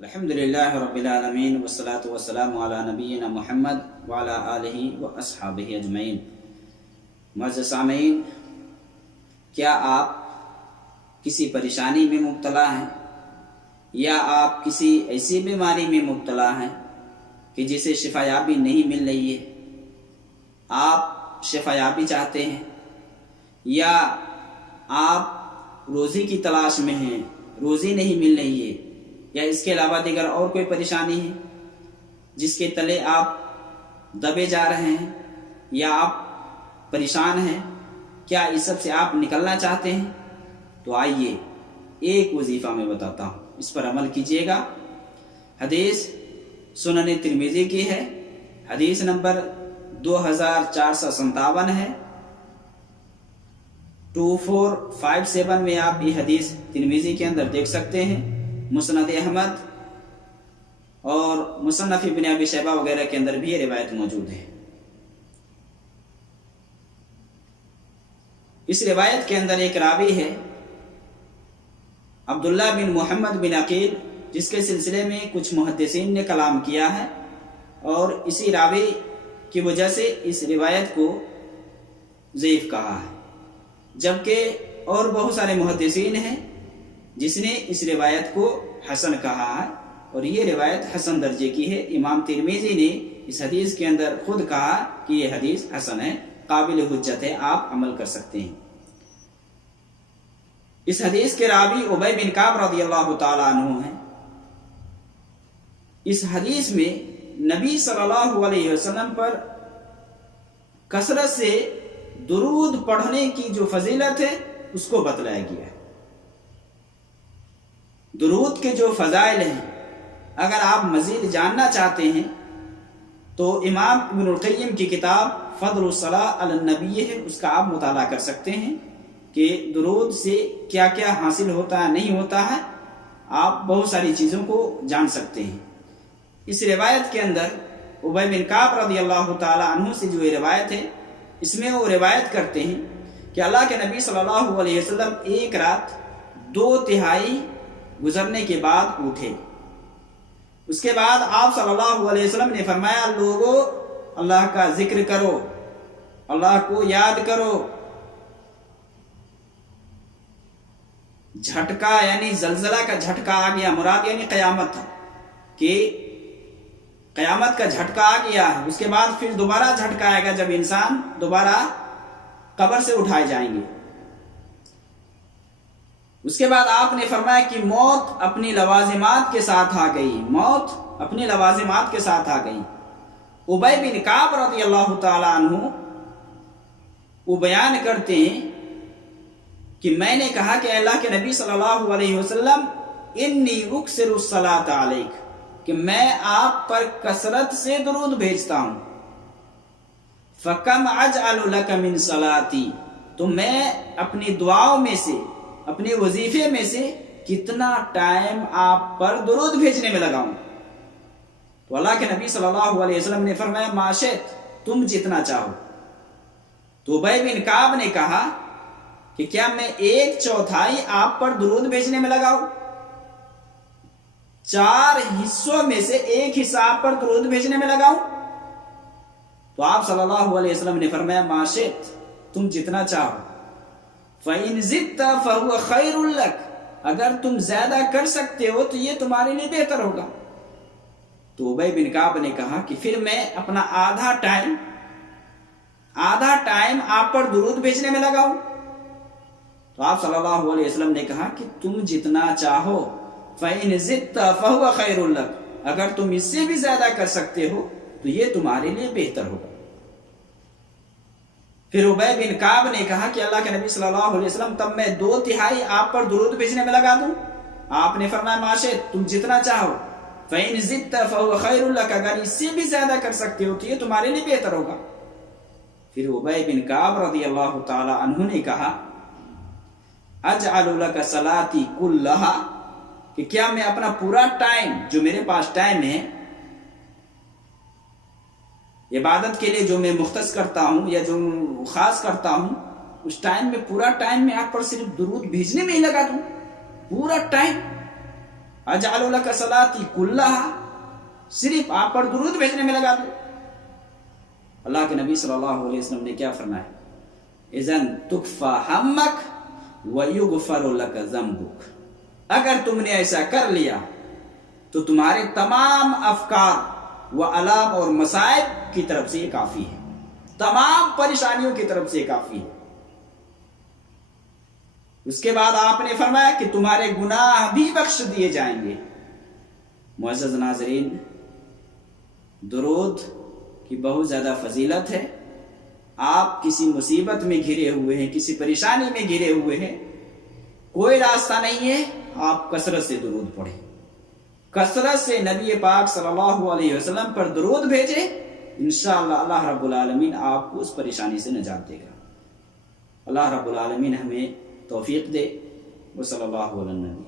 الحمدللہ رب العالمین والصلاة والسلام علی نبینا محمد وعلی آلہ واصحابہ اجمعین۔ معزز سامعین، کیا آپ کسی پریشانی میں مبتلا ہیں یا آپ کسی ایسی بیماری میں مبتلا ہیں کہ جسے شفایابی نہیں مل رہی ہے؟ آپ شفایابی چاہتے ہیں یا آپ روزی کی تلاش میں ہیں، روزی نہیں مل رہی ہے، یا اس کے علاوہ دیگر اور کوئی پریشانی ہے جس کے تلے آپ دبے جا رہے ہیں یا آپ پریشان ہیں؟ کیا اس سب سے آپ نکلنا چاہتے ہیں؟ تو آئیے ایک وظیفہ میں بتاتا ہوں، اس پر عمل کیجیے گا۔ حدیث سنن ترمذی کی ہے، حدیث نمبر 2457 ہے۔ 2457 میں آپ یہ حدیث ترمذی کے اندر دیکھ سکتے ہیں، مسند احمد اور مصنف ابن ابی شیبہ وغیرہ کے اندر بھی یہ روایت موجود ہے۔ اس روایت کے اندر ایک راوی ہے عبداللہ بن محمد بن عقیل، جس کے سلسلے میں کچھ محدثین نے کلام کیا ہے، اور اسی راوی کی وجہ سے اس روایت کو ضعیف کہا ہے، جبکہ اور بہت سارے محدثین ہیں جس نے اس روایت کو حسن کہا ہے، اور یہ روایت حسن درجے کی ہے۔ امام ترمذی نے اس حدیث کے اندر خود کہا کہ یہ حدیث حسن ہے، قابل حجت ہے، آپ عمل کر سکتے ہیں۔ اس حدیث کے راوی ابی بن کعب رضی اللہ تعالی عنہ ہیں۔ اس حدیث میں نبی صلی اللہ علیہ وسلم پر کثرت سے درود پڑھنے کی جو فضیلت ہے اس کو بتلایا گیا ہے۔ درود کے جو فضائل ہیں، اگر آپ مزید جاننا چاہتے ہیں تو امام ابن القیم کی کتاب فضل الصلاۃ علی النبی ہے، اس کا آپ مطالعہ کر سکتے ہیں کہ درود سے کیا کیا حاصل ہوتا ہے، نہیں ہوتا ہے، آپ بہت ساری چیزوں کو جان سکتے ہیں۔ اس روایت کے اندر ابی بن کعب رضی اللہ تعالی عنہ سے جو یہ روایت ہے، اس میں وہ روایت کرتے ہیں کہ اللہ کے نبی صلی اللہ علیہ وسلم ایک رات 2/3 گزرنے کے بعد اٹھے۔ اس کے بعد آپ صلی اللہ علیہ وسلم نے فرمایا، لوگو اللہ کا ذکر کرو، اللہ کو یاد کرو۔ جھٹکا یعنی زلزلہ کا جھٹکا آ گیا، مراد یعنی قیامت تھا کہ قیامت کا جھٹکا آ گیا ہے۔ اس کے بعد پھر دوبارہ جھٹکا آئے گا جب انسان دوبارہ قبر سے اٹھائے جائیں گے۔ اس کے بعد آپ نے فرمایا کہ موت اپنی لوازمات کے ساتھ آ گئی، موت اپنی لوازمات کے ساتھ آ گئی۔ ابی بن کعب رضی اللہ تعالی عنہ وہ بیان کرتے ہیں کہ میں نے کہا کہ اللہ کے نبی صلی اللہ علیہ وسلم انی اکثر الصلاۃ علیک، کہ میں آپ پر کثرت سے درود بھیجتا ہوں۔ فکم اجعل لک من صلاتی، تو میں اپنی دعاؤں میں سے، اپنے وظیفے میں سے کتنا ٹائم آپ پر درود بھیجنے میں لگاؤں؟ تو اللہ کے نبی صلی اللہ علیہ وسلم نے فرمایا، ما شئت، تم جتنا چاہو۔ تو ابی بن کعب نے کہا کہ کیا میں 1/4 آپ پر درود بھیجنے میں لگاؤں؟ 4 حصوں میں سے 1 حصہ آپ پر درود بھیجنے میں لگاؤں؟ تو آپ صلی اللہ علیہ وسلم نے فرمایا، ما شئت، تم جتنا چاہو۔ فَإِن زِدْتَ فَهُوَ خَيْرٌ لَكَ، اگر تم زیادہ کر سکتے ہو تو یہ تمہارے لیے بہتر ہوگا۔ تو ابی بن کعب نے کہا کہ پھر میں اپنا آدھا ٹائم آپ پر درود بھیجنے میں لگاؤں؟ تو آپ صلی اللہ علیہ وسلم نے کہا کہ تم جتنا چاہو، فَإِن زِدْتَ فَهُوَ خَيْرٌ لَكَ، اگر تم اس سے بھی زیادہ کر سکتے ہو تو یہ تمہارے لیے بہتر ہوگا۔ پھر ابی بن کعب نے کہا کہ اللہ کے نبی صلی اللہ علیہ وسلم تب میں 2/3 آپ پر درود بھیجنے میں لگا دوں؟ آپ نے فرمایا، ما شئت، تم جتنا چاہو۔ فَإِن زِدْتَ فَهُوَ خَيْرٌ لَكَ، اگر اس سے بھی زیادہ کر سکتے ہو تو یہ تمہارے لیے بہتر ہوگا۔ پھر ابی بن کعب رضی اللہ تعالی عنہ نے کہا، اجعل لک صلاتی کلھا، کہ کیا میں اپنا پورا ٹائم، جو میرے پاس ٹائم ہے عبادت کے لیے، جو میں مختص کرتا ہوں یا جو خاص کرتا ہوں، اس ٹائم میں پورا ٹائم میں آپ پر صرف درود بھیجنے میں ہی لگا دوں؟ پورا ٹائم اجعل لک صلاتی کلہا، صرف آپ پر درود بھیجنے میں لگا دو۔ اللہ کے نبی صلی اللہ علیہ وسلم نے کیا فرمایا؟ اذن تکفی ہمک ویغفر لک ذنبک، اگر تم نے ایسا کر لیا تو تمہارے تمام افکار و علام اور مصائب کی طرف سے یہ کافی ہے، تمام پریشانیوں کی طرف سے یہ کافی ہے۔ اس کے بعد آپ نے فرمایا کہ تمہارے گناہ بھی بخش دیے جائیں گے۔ معزز ناظرین، درود کی بہت زیادہ فضیلت ہے۔ آپ کسی مصیبت میں گھرے ہوئے ہیں، کسی پریشانی میں گھرے ہوئے ہیں، کوئی راستہ نہیں ہے، آپ کثرت سے درود پڑھیں، کثرت سے نبی پاک صلی اللہ علیہ وسلم پر درود بھیجیں، انشاءاللہ اللہ رب العالمین آپ کو اس پریشانی سے نجات دے گا۔ اللہ رب العالمین ہمیں توفیق دے۔ وصلی اللہ علیہ وسلم۔